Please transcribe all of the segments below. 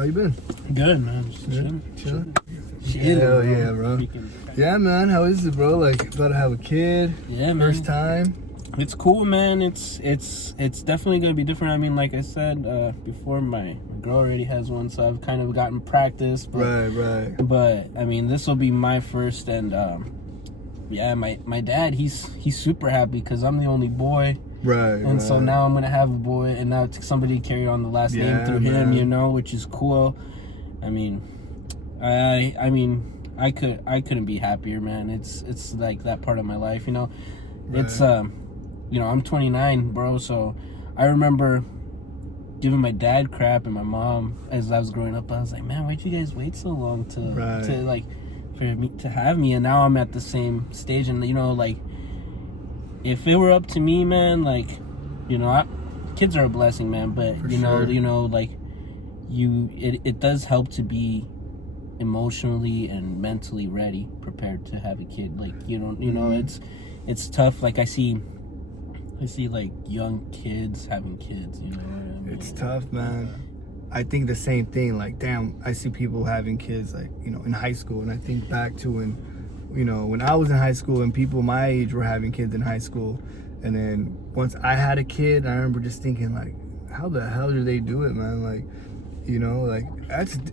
How you been? Good, man. Just Chilling? chilling. Hell yeah, bro. Yeah, man. How is it, bro? Like, about to have a kid. Yeah, man. First time. It's cool, man. It's definitely gonna be different. I mean, like I said before, my girl already has one, so I've kind of gotten practice. But, Right. But I mean, this will be my first, and yeah, my dad, he's super happy because I'm the only boy. Right. So now I'm gonna have a boy, and now it's somebody to carry on the last name through him, you know, which is cool. I mean, I couldn't be happier, man. It's like that part of my life, you know. Right. It's you know, I'm 29, bro, so I remember giving my dad crap and my mom as I was growing up. I was like, man, why'd you guys wait so long to like for me to have me? And now I'm at the same stage, and you know, like, if it were up to me, man, like, you know, kids are a blessing, man, but you know, like, it does help to be emotionally and mentally ready, prepared to have a kid. Like, you know, it's tough. Like, I see like young kids having kids, you know what I mean? It's tough, man. I think the same thing. Like, damn, I see people having kids, like, you know, in high school, and I think back to when I was in high school and people my age were having kids in high school. And then once I had a kid, I remember just thinking, like, how the hell do they do it, man? Like, you know, like,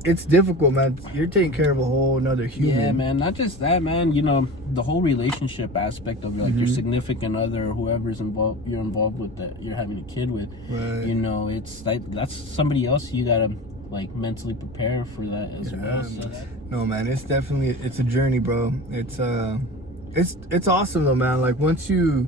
it's difficult, man. You're taking care of a whole another human. Yeah, man. Not just that, man. You know, the whole relationship aspect of, like, your significant other or whoever's involved, you're involved with, that you're having a kid with. Right. You know, it's like, that's somebody else you gotta, like, mentally prepare for that as well. So no, man, it's definitely, it's a journey, bro. It's awesome though, man. Like, once you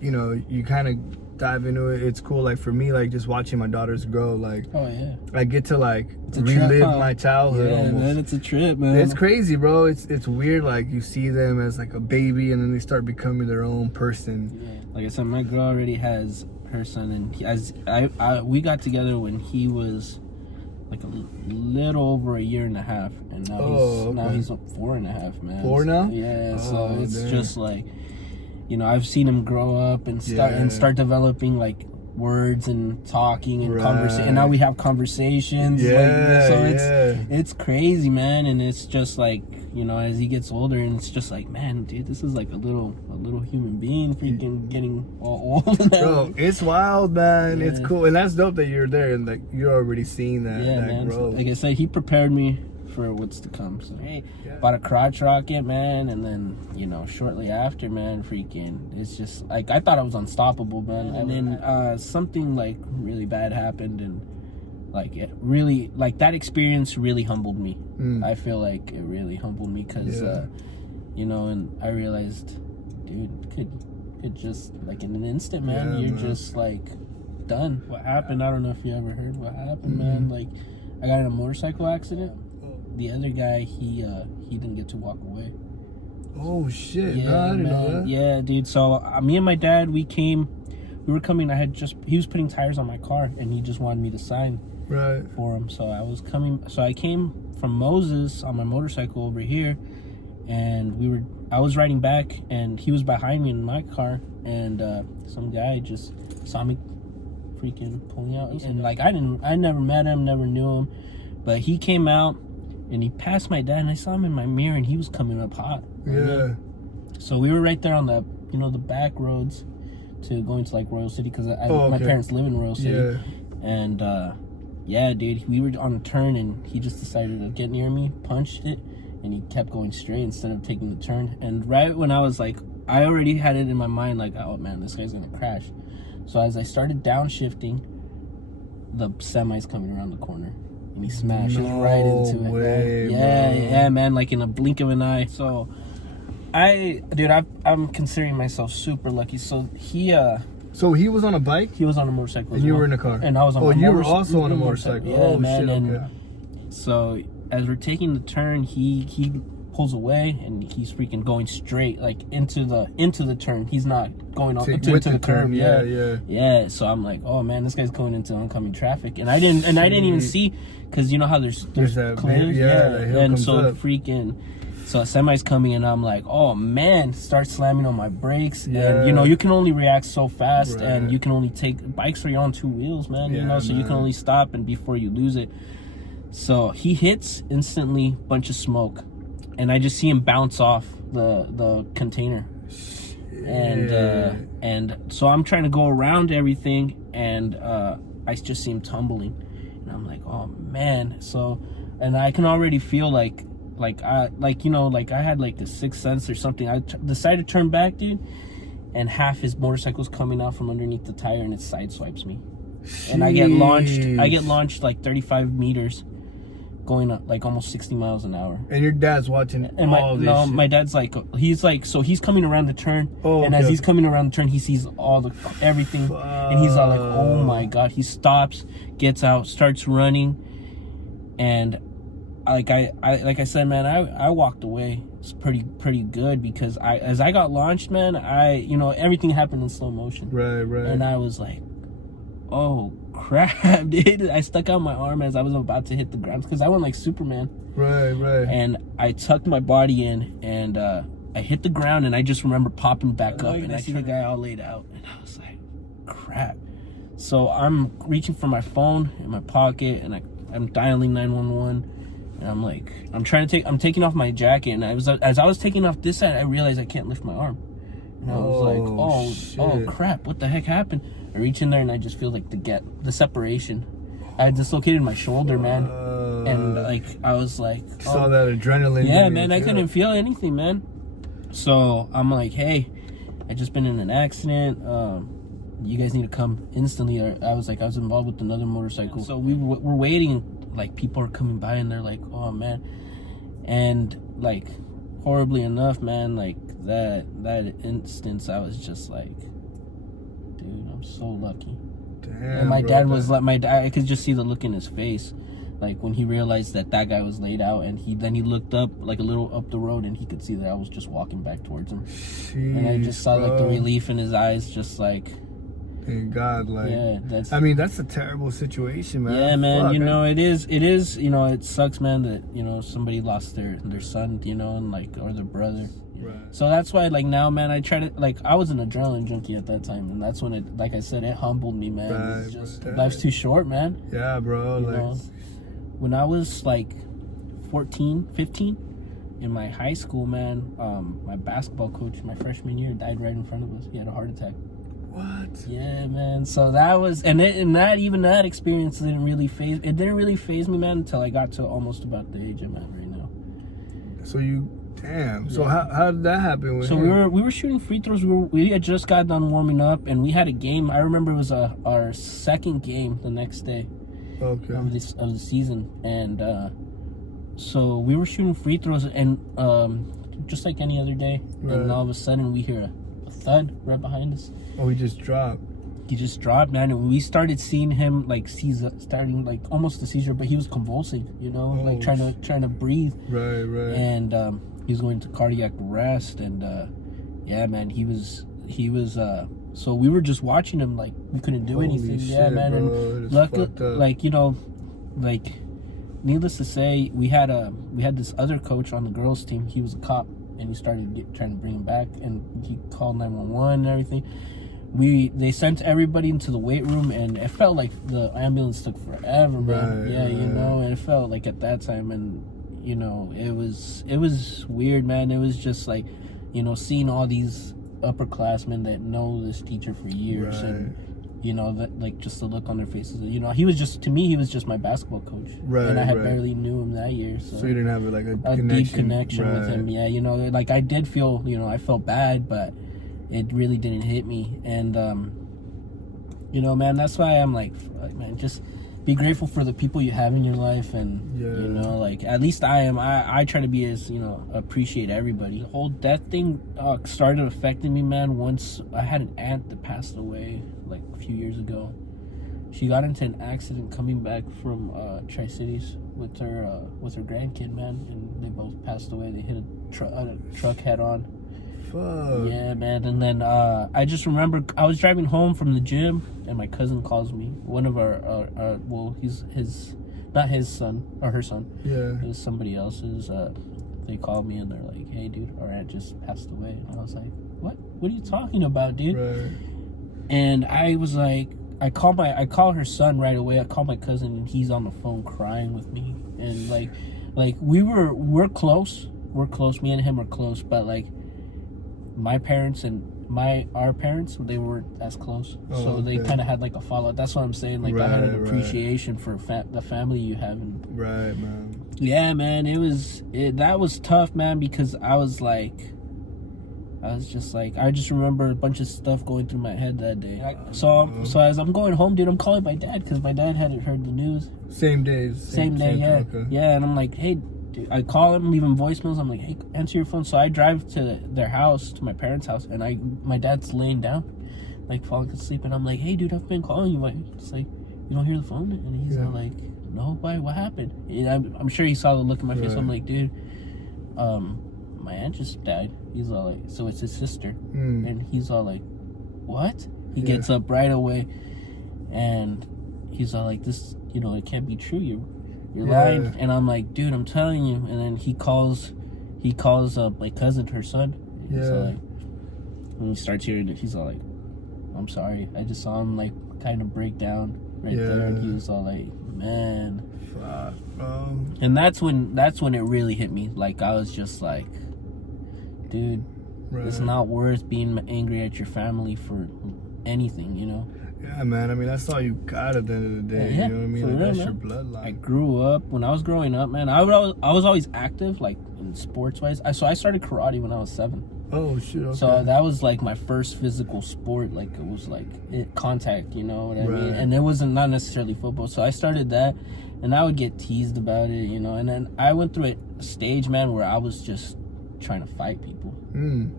know, you kind of dive into it, it's cool. Like, for me, like, just watching my daughters grow, like, oh yeah, I get to, like, relive my childhood. Yeah, almost. man, it's a trip, man. It's crazy, bro. It's weird. Like, you see them as like a baby, and then they start becoming their own person. Yeah. Like I said, my girl already has her son, and we got together when he was like a little over a year and a half, and now he's up 4.5, man. 4 now? Yeah, so it's just like, you know, I've seen him grow up and start developing, like, words and talking and conversation. And now we have conversations. It's crazy, man. And it's just like, you know, as he gets older, and it's just like, man, dude, this is like a little human being freaking getting all old now. Bro, it's wild, man. Yeah. It's cool, and that's dope that you're there and like you're already seeing that. Yeah, that man. growth. So, like I said, he prepared me for what's to come. So hey, bought a crotch rocket, man, and then, you know, shortly after, man, freaking, it's just like, I thought I was unstoppable, man. And then something like really bad happened, and like, it really, like, that experience really humbled me. I feel like it really humbled me because you know, and I realized, dude, could just, like, in an instant, man, you're just like done. What happened? I don't know if you ever heard what happened, man. Like, I got in a motorcycle accident. The other guy, he didn't get to walk away. Oh shit! Yeah, no, I didn't know that. Yeah, dude. So me and my dad, we were coming. He was putting tires on my car, and he just wanted me to sign for him. So I came from Moses on my motorcycle over here, and I was riding back, and he was behind me in my car, and some guy just saw me freaking pulling out, and like, I never met him, never knew him, but he came out. And he passed my dad, and I saw him in my mirror, and he was coming up hot. Yeah. So we were right there on the, you know, the back roads to going to, like, Royal City, because my parents live in Royal City. Yeah. And yeah, dude, we were on a turn, and he just decided to get near me, punched it, and he kept going straight instead of taking the turn. And right when I was like, I already had it in my mind, like, oh man, this guy's gonna crash. So as I started downshifting, the semi's coming around the corner. And he smashed right into it. Way, yeah, man, like in a blink of an eye. So I'm considering myself super lucky. So he was on a bike? He was on a motorcycle. And you were in a car? And I was on a motorcycle. Oh, you were also on a motorcycle. Yeah, man. Shit, and so as we're taking the turn, he pulls away, and he's freaking going straight, like, into the turn. He's not going on into the curb. Yeah. So I'm like, oh man, this guy's going into oncoming traffic, and I didn't even see, because you know how there's that clears, that hill and comes so up. So a semi's coming, and I'm like, oh man, start slamming on my brakes, and you know, you can only react so fast, and you can only take bikes are on 2 wheels, man. You know, so you can only stop and before you lose it. So he hits instantly, bunch of smoke, and I just see him bounce off the container. And so I'm trying to go around everything, and I just see him tumbling, and I'm like, oh man. So, and I can already feel like I had like the sixth sense or something. I decided to turn back, dude, and half his motorcycle's coming out from underneath the tire, and it sideswipes me. Jeez. And I get launched like 35 meters, going up like almost 60 miles an hour. And your dad's watching and all this shit. My dad's like, so he's coming around the turn, and as he's coming around the turn, he sees everything, and he's all like, oh my God. He stops, gets out, starts running, and like I said, man, I walked away. It's pretty good, because as I got launched, man, everything happened in slow motion. Right. And I was like, oh crap, dude. I stuck out my arm as I was about to hit the ground, because I went like Superman. Right. And I tucked my body in, and I hit the ground, and I just remember popping back up, and I see the guy all laid out, and I was like, crap. So I'm reaching for my phone in my pocket, and I'm dialing 911. And I'm like, I'm taking off my jacket, and as I was taking off this side, I realized I can't lift my arm. And I was like, oh crap, what the heck happened? I reach in there, and I just feel like the separation. I had dislocated my shoulder, man. And like, I was like, saw that adrenaline. Yeah, man, I couldn't feel anything, man. So I'm like, hey, I just been in an accident. You guys need to come instantly. I was involved with another motorcycle. So we're waiting. Like, people are coming by, and they're like, oh man. And like, horribly enough, man, like that instance, I was just like, dude, I'm so lucky. Damn. And my dad was like, I could just see the look in his face, like when he realized that guy was laid out, and he looked up like a little up the road, and he could see that I was just walking back towards him. Jeez, and I just saw like the relief in his eyes, just like, thank God, like, yeah, that's a terrible situation, man. Yeah, man. Fuck, it is. It sucks, man, that somebody lost their son, and like, or their brother. Right. So that's why, like, now, man, I try to, like, I was an adrenaline junkie at that time, and that's when it, like I said, it humbled me, man. Right, it's just, life's too short, man. Yeah, bro. You know? When I was like 14, 15, in my high school, man, my basketball coach, my freshman year, died right in front of us. He had a heart attack. What? Yeah, man. So that was, that experience didn't really phase me, man, until I got to almost about the age I'm at right now. So So how did that happen with him? we were shooting free throws. We had just got done warming up, and we had a game. I remember it was our second game the next day. Okay. Of the season, and so we were shooting free throws, and just like any other day, and all of a sudden we hear a thud right behind us. Oh, he just dropped. He just dropped, man, and we started seeing him like starting like almost a seizure, but he was convulsing, like trying to breathe. Right. And he was going to cardiac arrest, and yeah, man, he was. So we were just watching him, like, we couldn't do anything. Shit, yeah, man, bro. and luckily, like, needless to say, we had this other coach on the girls' team. He was a cop, and he started trying to bring him back, and he called 911 and everything. They sent everybody into the weight room, and it felt like the ambulance took forever, man. Right, yeah, and it felt like at that time, and it was weird, man. It was just like, seeing all these upperclassmen that know this teacher for years, and that, like, just the look on their faces. He was just my basketball coach, and I barely knew him that year. So you didn't have like a deep connection with him. Yeah, like, I did feel, I felt bad, but it really didn't hit me. And man, that's why I'm like, man, just be grateful for the people you have in your life, and like, at least I am. I try to be as, appreciate everybody. The whole death thing started affecting me, man, once I had an aunt that passed away like a few years ago. She got into an accident coming back from Tri-Cities with her grandkid, man, and they both passed away. They hit a truck head on. Fuck. Yeah, man. And then I just remember I was driving home from the gym, and my cousin calls me. One of he's not his son or her son. Yeah. It was somebody else's. They called me, and they're like, "Hey, dude, our aunt just passed away." And I was like, "What? What are you talking about, dude?" Right. And I was like, I call her son right away. I call my cousin, and he's on the phone crying with me. And like we're close. We're close. Me and him are close. But like my parents and our parents, they weren't as close. So they kind of had like a follow. That's what I'm saying. Like I had an appreciation for the family you have. Right, man. Yeah, man. That was tough, man, because I just remember a bunch of stuff going through my head that day. So as I'm going home, dude, I'm calling my dad because my dad hadn't heard the news. Same day, yeah. Okay. Yeah, and I'm like, hey, dude, I call him, leave him voicemails. I'm like, hey, answer your phone. So I drive to their house, to my parents' house, and my dad's laying down, like falling asleep, and I'm like, hey, dude, I've been calling you. It's like, you don't hear the phone? And he's like, no, why? What happened? And I'm sure he saw the look in my face. I'm like, dude, my aunt just died. He's all like, so it's his sister. And he's all like, what? He gets up right away, and he's all like, this, it can't be true. You're lying. And I'm like, dude, I'm telling you. And then he calls my cousin, her son. He's all like, when he starts hearing it, he's all like, I'm sorry. I just saw him like kind of break down right there, and he was all like, man. Fuck, and that's when it really hit me. Like I was just like, dude, it's not worth being angry at your family for anything, Yeah, man. I mean, that's all you got at the end of the day. Yeah, you know what I mean? Like, real, that's man. your bloodline. I grew up, when I was growing up, man, I was always active, like in sports wise. So I started karate when I was 7. Oh shit! Okay. So that was like my first physical sport. Like it was like contact, you know what I mean? And it wasn't not necessarily football. So I started that, and I would get teased about it, And then I went through a stage, man, where I was just trying to fight people.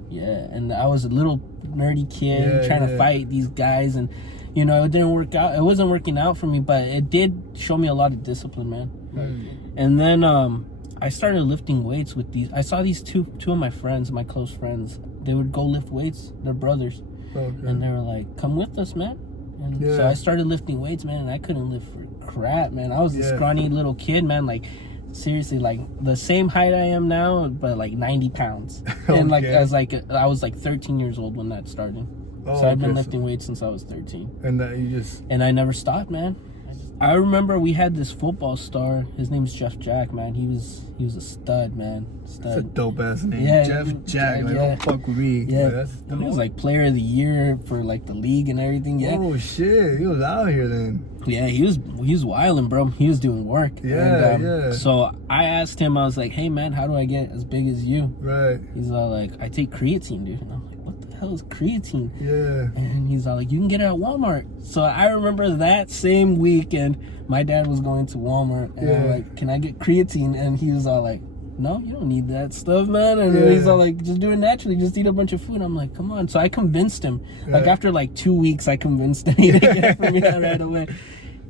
Yeah, and I was a little nerdy kid trying to fight these guys, and it didn't work out. It wasn't working out for me, but it did show me a lot of discipline, man. And then I started lifting weights with these. I saw these two of my friends, my close friends. They would go lift weights. They're brothers, and they were like, "Come with us, man." And so I started lifting weights, man, and I couldn't lift for crap, man. I was a scrawny little kid, man. Like seriously, like the same height I am now, but like 90 pounds. And like I was like 13 years old when that started. So I've been lifting weights since I was 13. And and I never stopped, man. I remember we had this football star. His name's Jeff Jack, man. He was a stud, man. Stud. That's a dope ass name. Yeah, Jeff Jack. Like, don't fuck with me. Yeah, that's he was like player of the year for like the league and everything. Yeah. Oh shit, he was out here then. Yeah, he was wilding, bro. He was doing work. Yeah. So I asked him. I was like, "Hey, man, how do I get as big as you?" Right. He's all like, "I take creatine, dude." And I'm like, "What the hell is creatine?" Yeah. And he's all like, "You can get it at Walmart." So I remember that same weekend, my dad was going to Walmart, and I'm like, "Can I get creatine?" And he was all like, "No, you don't need that stuff, man." And then he's all like, "Just do it naturally. Just eat a bunch of food." I'm like, "Come on." So I convinced him. Like after like 2 weeks, I convinced him to get it for me right away.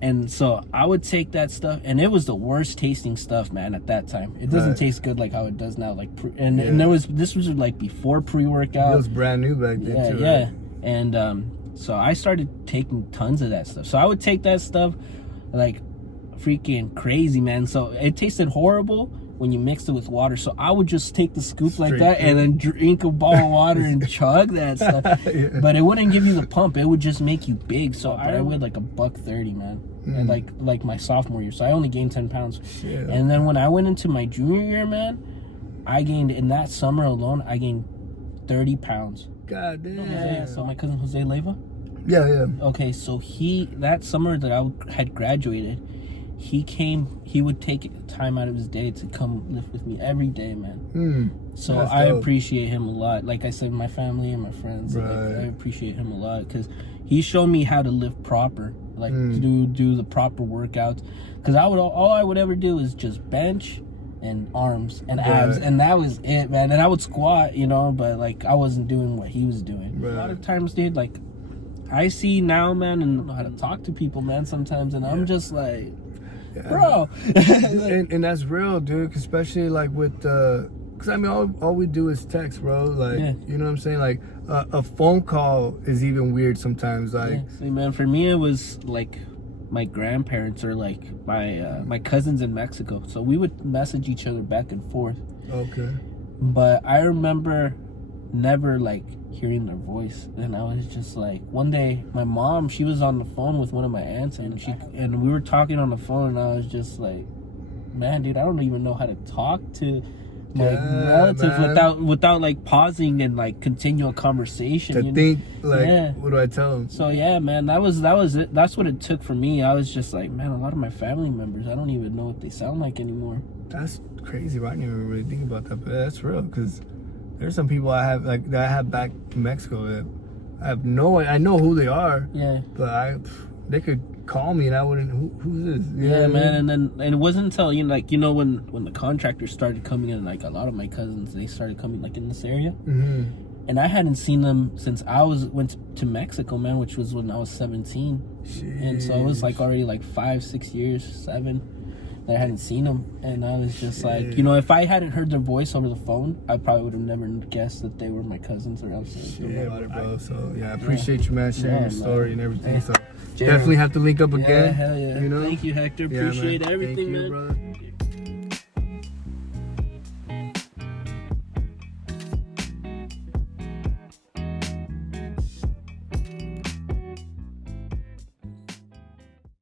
And so I would take that stuff, and it was the worst tasting stuff, man. At that time, it doesn't taste good like how it does now. Like, this was like before pre-workout. It was brand new back then too. Yeah. Right? And so I started taking tons of that stuff. So I would take that stuff, like freaking crazy, man. So it tasted horrible when you mixed it with water. So I would just take the scoop like that and then drink a ball of water and chug that stuff. But it wouldn't give you the pump. It would just make you big. So I weighed like $130, man. And like my sophomore year. So I only gained 10 pounds. Shit. And then when I went into my junior year, man, I gained, in that summer alone, I gained 30 pounds. God damn. So my cousin Jose Leyva? Yeah. Okay, so that summer that I had graduated, he would take time out of his day to come lift with me every day, man. So I appreciate him a lot. Like I said, my family and my friends, like, I appreciate him a lot because he showed me how to lift proper, like to do the proper workouts. Because all I would ever do is just bench and arms and abs, and that was it, man. And I would squat, but like I wasn't doing what he was doing. A lot of times, dude, like I see now, man, and know how to talk to people, man, sometimes, and I'm just like, bro. and that's real, dude, especially like with because I mean all we do is text, bro. Like you know what I'm saying? Like a phone call is even weird sometimes. Like see, man, for me it was like my grandparents or like my cousins in Mexico, so we would message each other back and forth. Okay. But I remember never like hearing their voice. And I was just like, one day my mom, she was on the phone with one of my aunts, and we were talking on the phone, and I was just like, man, dude, I don't even know how to talk to my relatives without like pausing and like continue a conversation. To think like, what do I tell them? So yeah, man, that was it. That's what it took for me. I was just like, man, a lot of my family members, I don't even know what they sound like anymore. That's crazy. But I didn't even really think about that, but that's real, because there's some people I have back in Mexico that I know who they are. Yeah. But they could call me and I wouldn't. Who's this? Yeah, man. And it wasn't until when the contractors started coming in, like a lot of my cousins, they started coming like in this area, and I hadn't seen them since I went to Mexico, man, which was when I was 17. Jeez. And so it was like already like 5, 6 years, 7. I hadn't seen them, and I was just like, if I hadn't heard their voice over the phone, I probably would have never guessed that they were my cousins or else. Yeah, bro. So I appreciate you, man, sharing your story and everything. Hey, so definitely have to link up again. Yeah, hell yeah. Thank you, Hector. Appreciate everything, man. Brother.